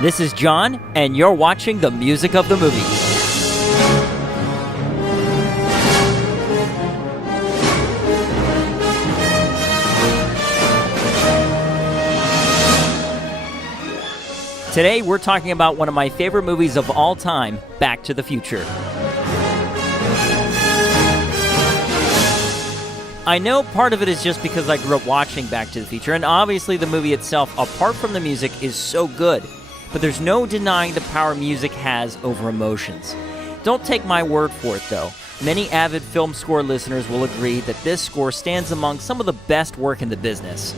This is John, and you're watching the music of the movie. Today, we're talking about one of my favorite movies of all time, Back to the Future. I know part of it is just because I grew up watching Back to the Future, and obviously the movie itself, apart from the music, is so good. But there's no denying the power music has over emotions. Don't take my word for it, though. Many avid film score listeners will agree that this score stands among some of the best work in the business.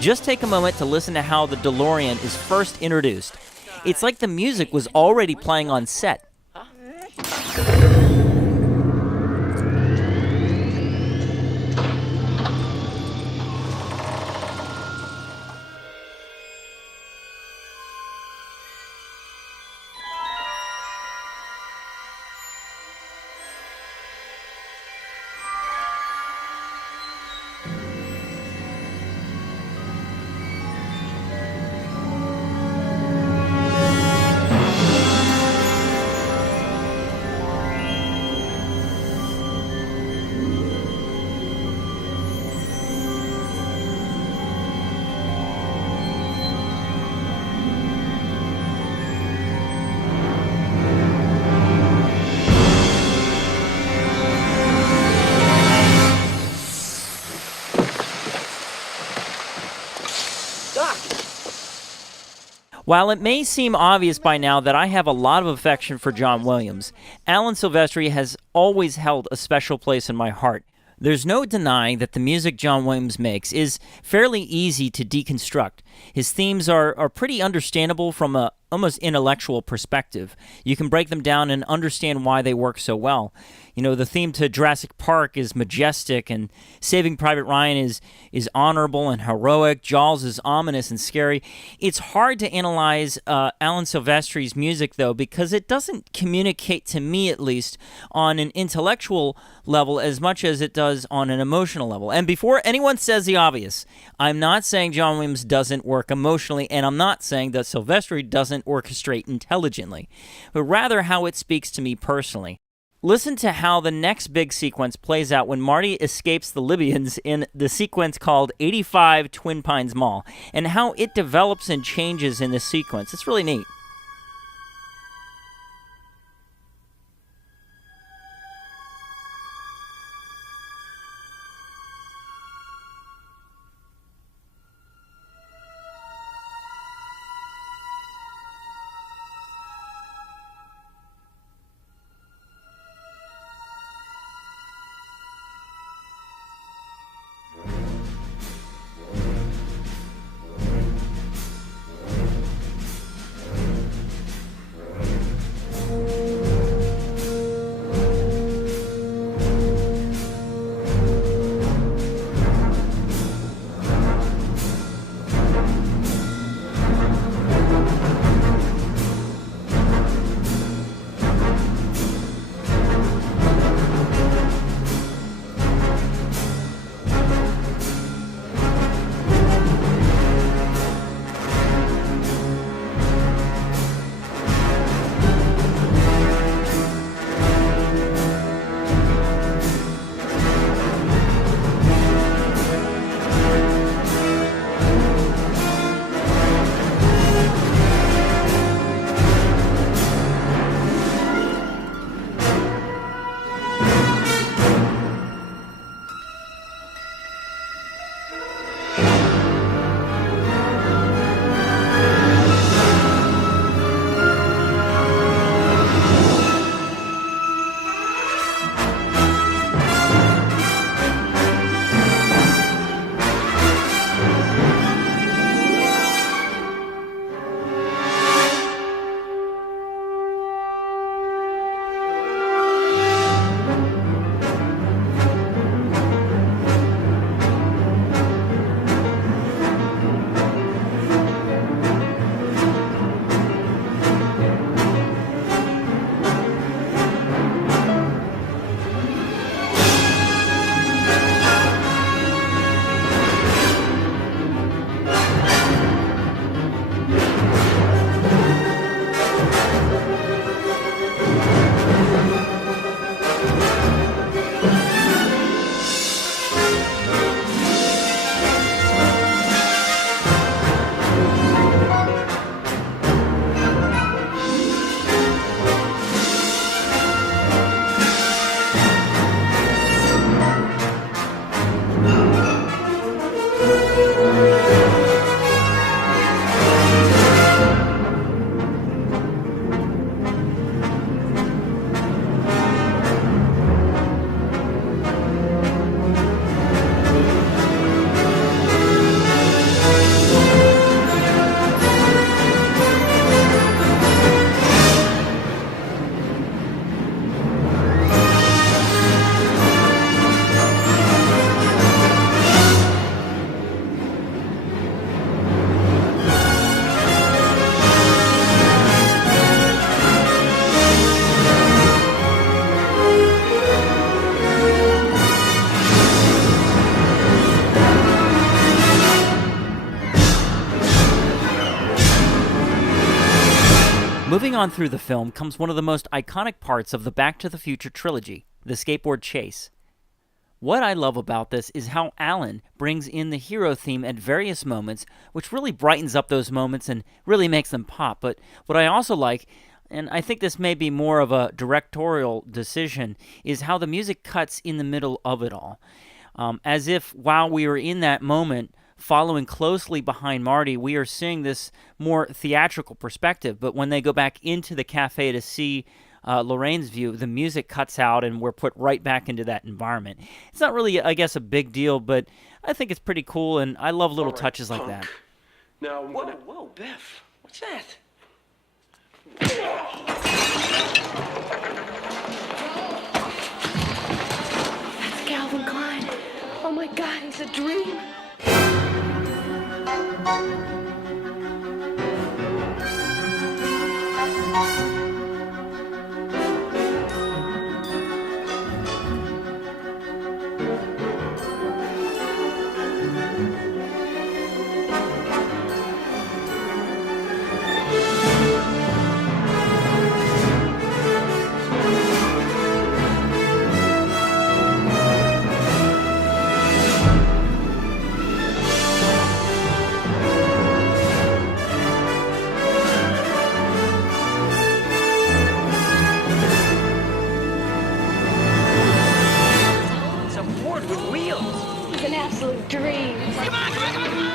Just take a moment to listen to how the DeLorean is first introduced. It's like the music was already playing on set. While it may seem obvious by now that I have a lot of affection for John Williams, Alan Silvestri has always held a special place in my heart. There's no denying that the music John Williams makes is fairly easy to deconstruct. His themes are pretty understandable from a almost intellectual perspective. You can break them down and understand why they work so well. You know, the theme to Jurassic Park is majestic, and Saving Private Ryan is honorable and heroic. Jaws is ominous and scary. It's hard to analyze Alan Silvestri's music, though, because it doesn't communicate, to me at least, on an intellectual level as much as it does on an emotional level. And before anyone says the obvious, I'm not saying John Williams doesn't work emotionally, and I'm not saying that Silvestri doesn't orchestrate intelligently, but rather how it speaks to me personally. Listen to how the next big sequence plays out when Marty escapes the Libyans in the sequence called 85 Twin Pines Mall, and how it develops and changes in this sequence. It's really neat. Moving on through the film comes one of the most iconic parts of the Back to the Future trilogy, the skateboard chase. What I love about this is how Alan brings in the hero theme at various moments, which really brightens up those moments and really makes them pop. But what I also like, and I think this may be more of a directorial decision, is how the music cuts in the middle of it all. As if while we are in that moment, following closely behind Marty, we are seeing this more theatrical perspective. But when they go back into the cafe to see Lorraine's view, the music cuts out and we're put right back into that environment. It's not really, I guess, a big deal, but I think it's pretty cool, and I love little touches like that. Now, whoa, Biff. What's that? That's Calvin Klein. Oh my God, it's a dream. It's an absolute dream. Come on, come on, come on!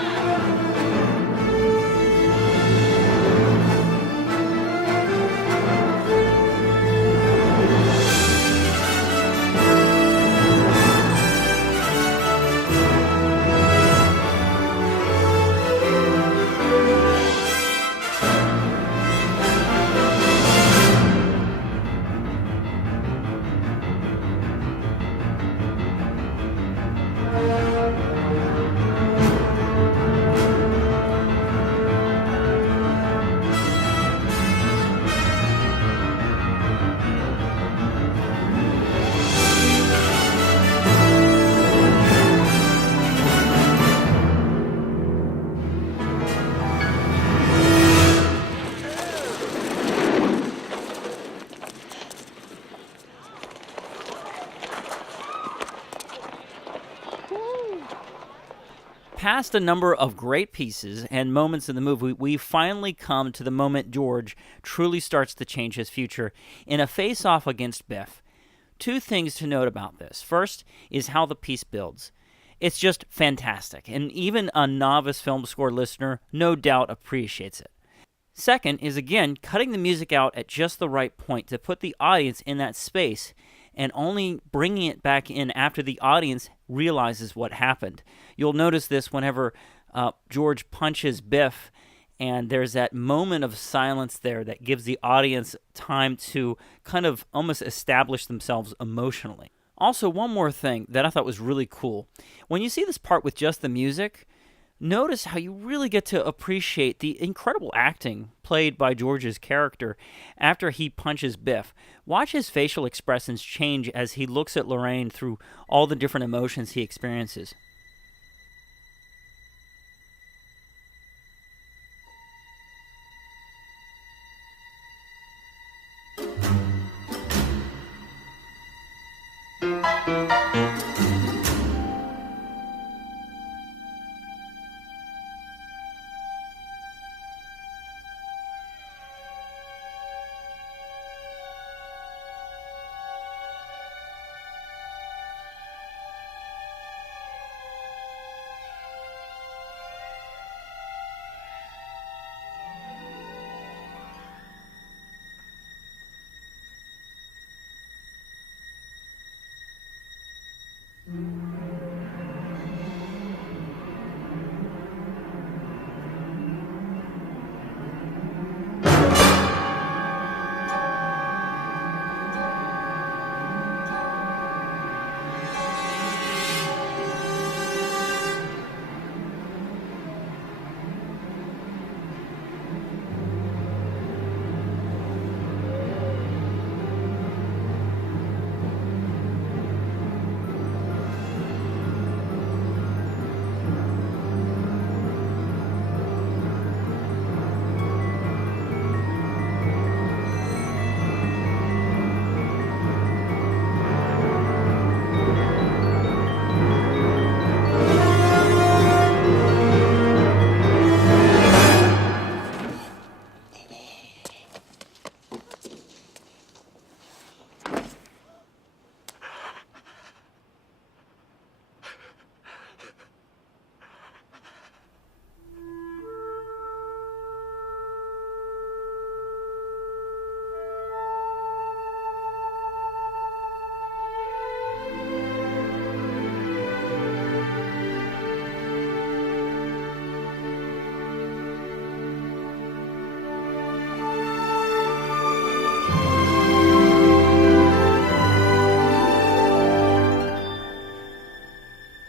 Past a number of great pieces and moments in the movie, we finally come to the moment George truly starts to change his future in a face-off against Biff. Two things to note about this. First is how the piece builds. It's just fantastic, and even a novice film score listener no doubt appreciates it. Second is, again, cutting the music out at just the right point to put the audience in that space and only bringing it back in after the audience realizes what happened. You'll notice this whenever George punches Biff, and there's that moment of silence there that gives the audience time to kind of almost establish themselves emotionally. Also, one more thing that I thought was really cool. When you see this part with just the music, notice how you really get to appreciate the incredible acting played by George's character after he punches Biff. Watch his facial expressions change as he looks at Lorraine through all the different emotions he experiences.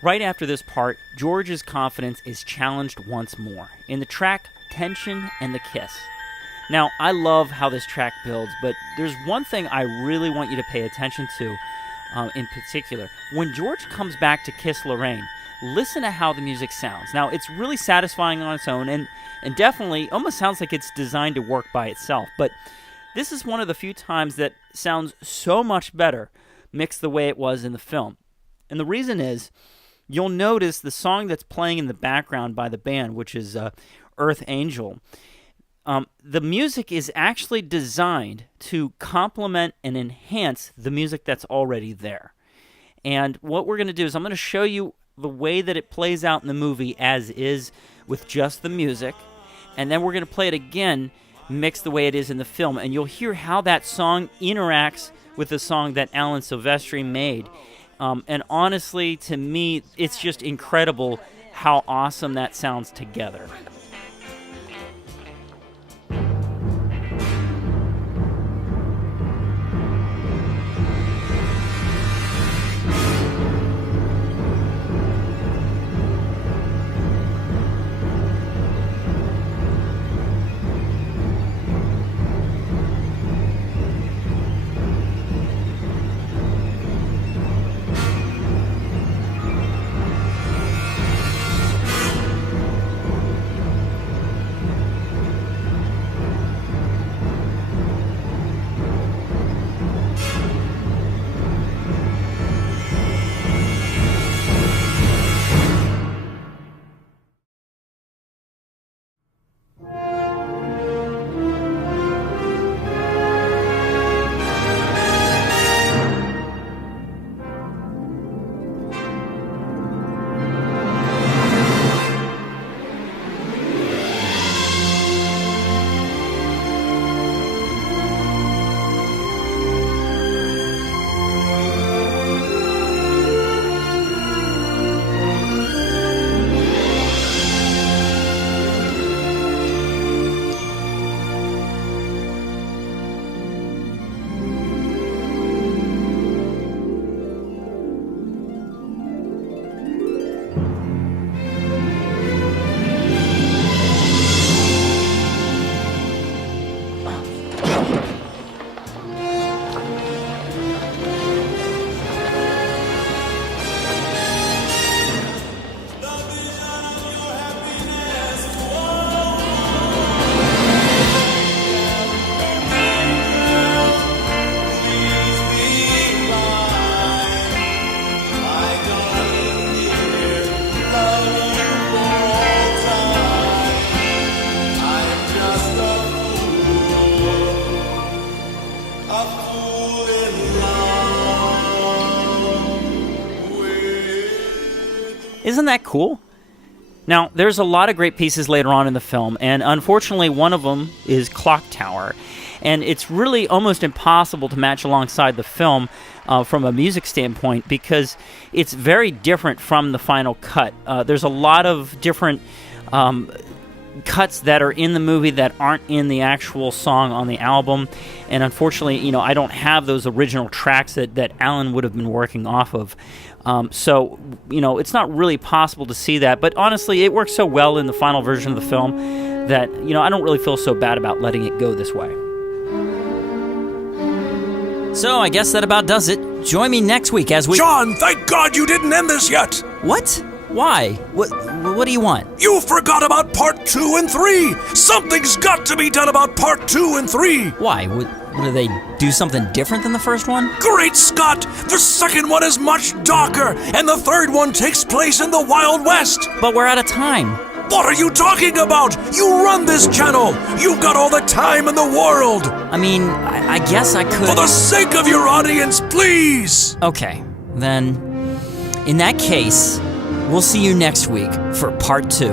Right after this part, George's confidence is challenged once more in the track Tension and the Kiss. Now, I love how this track builds, but there's one thing I really want you to pay attention to in particular. When George comes back to kiss Lorraine, listen to how the music sounds. Now, it's really satisfying on its own, and definitely almost sounds like it's designed to work by itself, but this is one of the few times that sounds so much better mixed the way it was in the film. And the reason is, you'll notice the song that's playing in the background by the band, which is Earth Angel. The music is actually designed to complement and enhance the music that's already there. And what we're going to do is I'm going to show you the way that it plays out in the movie as is with just the music. And then we're going to play it again, mixed the way it is in the film. And you'll hear how that song interacts with the song that Alan Silvestri made. And honestly, to me, it's just incredible how awesome that sounds together. Isn't that cool? Now, there's a lot of great pieces later on in the film, and unfortunately one of them is Clock Tower. And it's really almost impossible to match alongside the film from a music standpoint because it's very different from the final cut. There's a lot of different cuts that are in the movie that aren't in the actual song on the album, and unfortunately, I don't have those original tracks that Alan would have been working off of. So, it's not really possible to see that, but honestly, it works so well in the final version of the film that, I don't really feel so bad about letting it go this way. So, I guess that about does it. Join me next week as we... John, thank God you didn't end this yet! What? Why? What do you want? You forgot about part 2 and 3! Something's got to be done about part 2 and 3! Why? What do they do something different than the first one? Great Scott! The second one is much darker, and the third one takes place in the Wild West! But we're out of time. What are you talking about? You run this channel! You've got all the time in the world! I mean, I guess I could... For the sake of your audience, please! Okay, then, in that case, we'll see you next week for part 2.